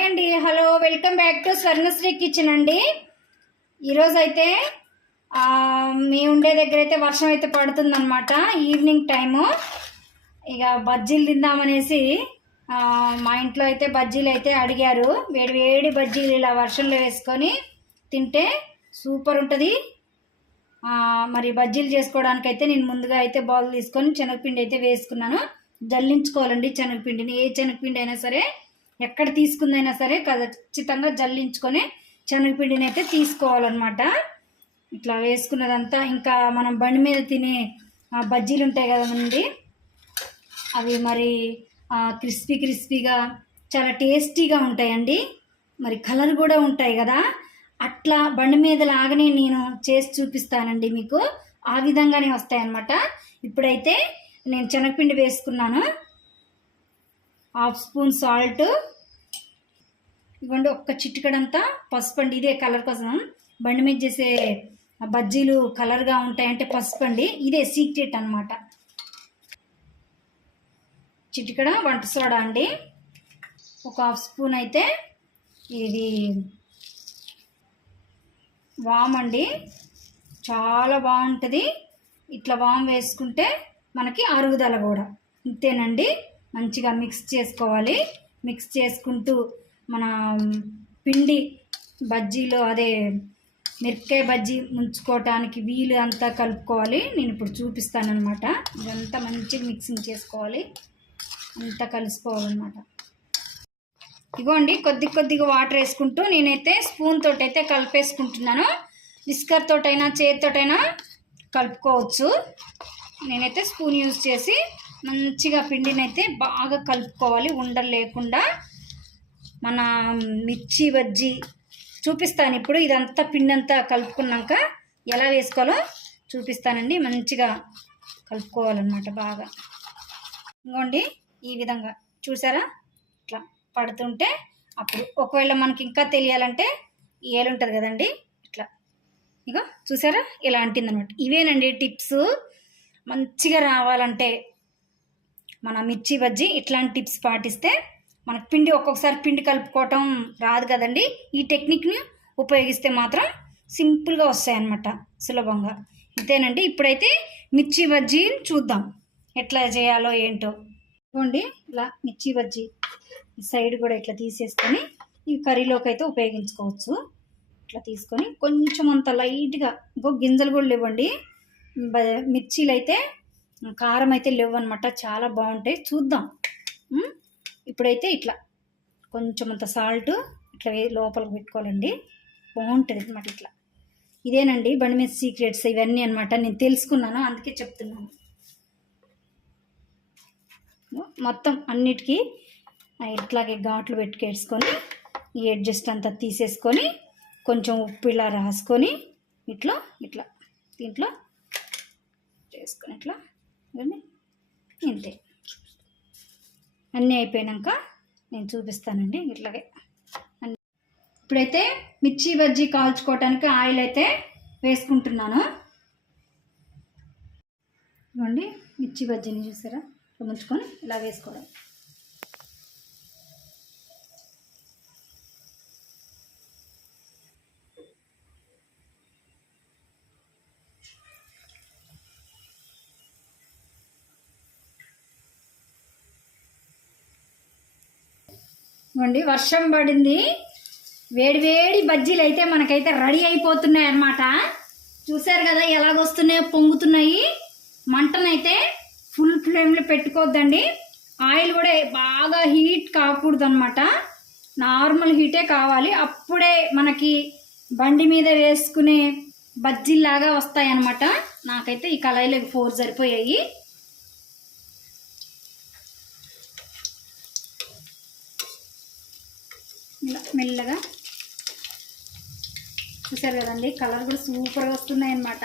Hi అండి, hello, welcome back to Swarnasri kitchen అండి. ఈరోజు అయితే మీ ఉండే దగ్గర అయితే వర్షం అయితే పడుతుందన్నమాట. ఈవినింగ్ టైము ఇక బజ్జీలు తిందామనేసి మా ఇంట్లో అయితే బజ్జీలు అయితే అడిగారు. వేడి వేడి బజ్జీలు ఇలా వర్షంలో వేసుకొని తింటే సూపర్ ఉంటుంది. మరి బజ్జీలు చేసుకోవడానికైతే నేను ముందుగా అయితే బౌల్ తీసుకొని శనగపిండి అయితే వేసుకున్నాను. జల్లించుకోవాలండి శనగపిండిని. ఏ శనగపిండి అయినా సరే, ఎక్కడ తీసుకుందైనా సరే ఖచ్చితంగా జల్లించుకొని శనగపిండిని అయితే తీసుకోవాలన్నమాట. ఇట్లా వేసుకున్నదంతా ఇంకా మనం బండి మీద తినే బజ్జీలు ఉంటాయి కదండి, అవి మరి క్రిస్పీగా చాలా టేస్టీగా ఉంటాయండి. మరి కలర్ కూడా ఉంటాయి కదా, అట్లా బండి మీద లాగానే నేను చేసి చూపిస్తానండి మీకు. ఆ విధంగానే వస్తాయన్నమాట. ఇప్పుడైతే నేను శనగపిండి వేసుకున్నాను, హాఫ్ స్పూన్ సాల్ట్, ఇవ్వండి ఒక్క చిటికడంతా పసుపు అండి. ఇదే కలర్ కోసం, బండి మీద చేసే బజ్జీలు కలర్గా ఉంటాయంటే పసుపు అండి, ఇదే సీక్రెట్ అన్నమాట. చిటికడ వంట సోడా అండి, ఒక హాఫ్ స్పూన్ అయితే ఇది వామ్ అండి, చాలా బాగుంటుంది. ఇట్లా వామ్ వేసుకుంటే మనకి అరుగుదల కూడా. ఇంతేనండి, మంచిగా మిక్స్ చేసుకోవాలి. మిక్స్ చేసుకుంటూ మన పిండి బజ్జీలో అదే మిరపకాయ బజ్జీ ముంచుకోవటానికి వీలు అంతా కలుపుకోవాలి. నేను ఇప్పుడు చూపిస్తానమాట. ఇదంతా మంచిగా మిక్సింగ్ చేసుకోవాలి, అంతా కలిసిపోవాలన్నమాట. ఇగోండి కొద్దిగా వాటర్ వేసుకుంటూ నేనైతే స్పూన్ తోటి అయితే కలిపేసుకుంటున్నాను. విస్కర్ తోటైనా చేతితోటైనా కలుపుకోవచ్చు. నేనైతే స్పూన్ యూజ్ చేసి మంచిగా పిండిని అయితే బాగా కలుపుకోవాలి, ఉండలు లేకుండా. మన మిర్చి బజ్జీ చూపిస్తాను ఇప్పుడు. ఇదంతా పిండి అంతా కలుపుకున్నాక ఎలా వేసుకోవాలో చూపిస్తానండి. మంచిగా కలుపుకోవాలన్నమాట బాగా. ఇంకోండి ఈ విధంగా చూసారా, ఇట్లా పడుతుంటే అప్పుడు ఒకవేళ మనకి ఇంకా తెలియాలంటే ఏలు ఉంటుంది కదండి, ఇట్లా ఇక చూసారా ఇలా అంటిందనమాట. ఇవేనండి టిప్స్. మంచిగా రావాలంటే మన మిర్చి బజ్జీ ఇట్లాంటి టిప్స్ పాటిస్తే మనకు పిండి ఒక్కొక్కసారి పిండి కలుపుకోవటం రాదు కదండి. ఈ టెక్నిక్ని ఉపయోగిస్తే మాత్రం సింపుల్గా వస్తాయన్నమాట, సులభంగా. ఇంతేనండి. ఇప్పుడైతే మిర్చి బజ్జీ చూద్దాం ఎట్లా చేయాలో ఏంటో. ఇవ్వండి ఇలా మిర్చి బజ్జీ ఈ సైడ్ కూడా ఇట్లా తీసేసుకొని ఈ కర్రీలోకి అయితే ఉపయోగించుకోవచ్చు. ఇట్లా తీసుకొని కొంచెం అంత లైట్గా, ఇంకో గింజలు కూడా లేవండి మిర్చీలు అయితే, కారం అయితే లేవు అనమాట, చాలా బాగుంటాయి. చూద్దాం. ఇప్పుడైతే ఇట్లా కొంచెం అంత సాల్ట్ ఇట్లా లోపలికి పెట్టుకోవాలండి, బాగుంటుంది అనమాట. ఇట్లా ఇదేనండి బండి మీద సీక్రెట్స్ ఇవన్నీ అనమాట. నేను తెలుసుకున్నాను, అందుకే చెప్తున్నాను. మొత్తం అన్నిటికీ ఇట్లాగే ఘాట్లు పెట్టుకేసుకొని ఈ అడ్జస్ట్ అంతా తీసేసుకొని కొంచెం ఉప్పు ఇలా రాసుకొని ఇట్లా దీంట్లో చేసుకొని ఇట్లా ఇంతే. అన్నీ అయిపోయాక నేను చూపిస్తానండి. ఇట్లాగే ఇప్పుడైతే మిర్చి బజ్జీ కాల్చుకోవటానికి ఆయిల్ అయితే వేసుకుంటున్నాను. ఇవ్వండి మిర్చి బజ్జీని చూసారా, ముంచుకొని ఇలా వేసుకోవడం. ఇవ్వండి వర్షం పడింది, వేడి బజ్జీలు అయితే మనకైతే రెడీ అయిపోతున్నాయి అన్నమాట. చూసారు కదా ఎలాగొస్తున్నాయో, పొంగుతున్నాయి. మంటనైతే ఫుల్ ఫ్లేమ్లో పెట్టుకోవద్దండి. ఆయిల్ కూడా బాగా హీట్ కాకూడదు అనమాట, నార్మల్ హీటే కావాలి. అప్పుడే మనకి బండి మీద వేసుకునే బజ్జీలాగా వస్తాయి అన్నమాట. నాకైతే ఈ కళాయిలో 4 సరిపోయాయి. మెల్లగా చూసారు కదండి, కలర్ కూడా సూపర్గా వస్తున్నాయి అన్నమాట.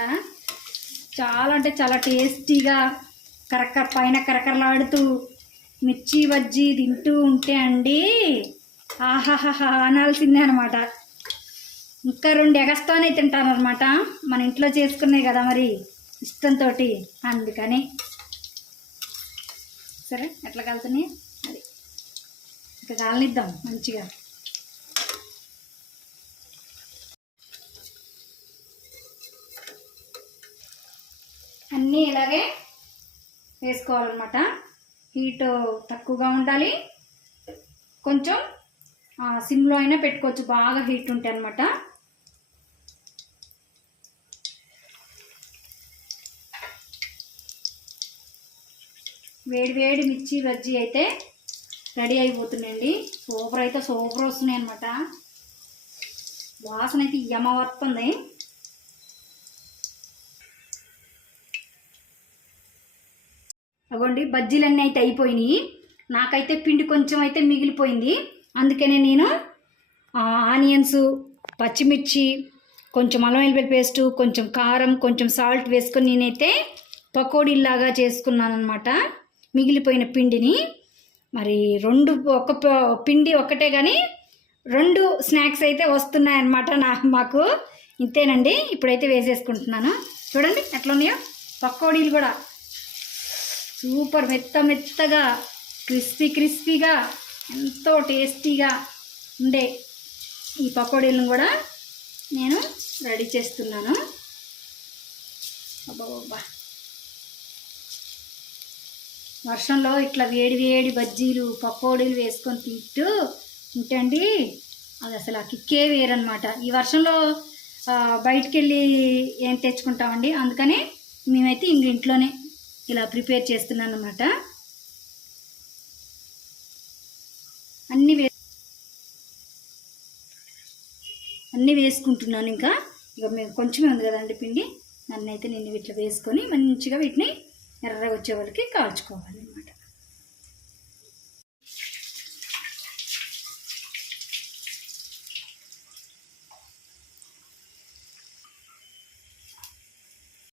చాలా అంటే చాలా టేస్టీగా పైన కరకరలాడుతూ మిర్చి బజ్జీ తింటూ ఉంటే అండి ఆహాహా అనాల్సిందే అనమాట. ఇంకా 2 ఎగస్ట్రానే తింటాను అనమాట. మన ఇంట్లో చేసుకున్నాయి కదా మరి ఇష్టంతో, అందుకని. సరే ఎట్లా కలుతున్నాయి అది ఇంకా కాలనిద్దాం మంచిగా. అన్నీ ఇలాగే వేసుకోవాలన్నమాట. హీట్ తక్కువగా ఉండాలి, కొంచెం సిమ్లో అయినా పెట్టుకోవచ్చు, బాగా హీట్ ఉంటాయి అన్నమాట. వేడి వేడి మిర్చి బజ్జీ అయితే రెడీ అయిపోతున్నాయండి. సూపర్ అయితే సూపర్ వస్తున్నాయి అన్నమాట. వాసన అయితే యమ వస్తుంది. అగోండి బజ్జీలన్నీ అయితే అయిపోయినాయి. నాకైతే పిండి కొంచెం అయితే మిగిలిపోయింది. అందుకనే నేను ఆనియన్స్, పచ్చిమిర్చి, కొంచెం అల్లం వెల్లుల్లి పేస్టు, కొంచెం కారం, కొంచెం సాల్ట్ వేసుకొని నేనైతే పకోడీలాగా చేసుకున్నాను అనమాట. మిగిలిపోయిన పిండిని మరి ఒక పిండి ఒక్కటే కానీ 2 స్నాక్స్ అయితే వస్తున్నాయన్నమాట మాకు. ఇంతేనండి. ఇప్పుడైతే వేసేసుకుంటున్నాను. చూడండి ఎట్లా ఉన్నాయో పకోడీలు కూడా. సూపర్ మెత్తగా క్రిస్పీగా ఎంతో టేస్టీగా ఉండే ఈ పకోడీలను కూడా నేను రెడీ చేస్తున్నాను. అబ్బా, వర్షంలో ఇట్లా వేడి బజ్జీలు పకోడీలు వేసుకొని తింటండి అది అసలు ఆ కిక్కే వేరనమాట. ఈ వర్షంలో బయటికి వెళ్ళి ఏం తెచ్చుకుంటామండి. అందుకనే మేమైతే ఇంట్లోనే ఇలా ప్రిపేర్ చేస్తున్నాను అన్నమాట. అన్నీ వేసుకుంటున్నాను. ఇంకా మేము కొంచెమే ఉంది కదండి పిండి. నన్నైతే నేను ఇట్లా వేసుకొని మంచిగా వీటిని ఎర్రగా వచ్చే వాళ్ళకి కాల్చుకోవాలి అన్నమాట.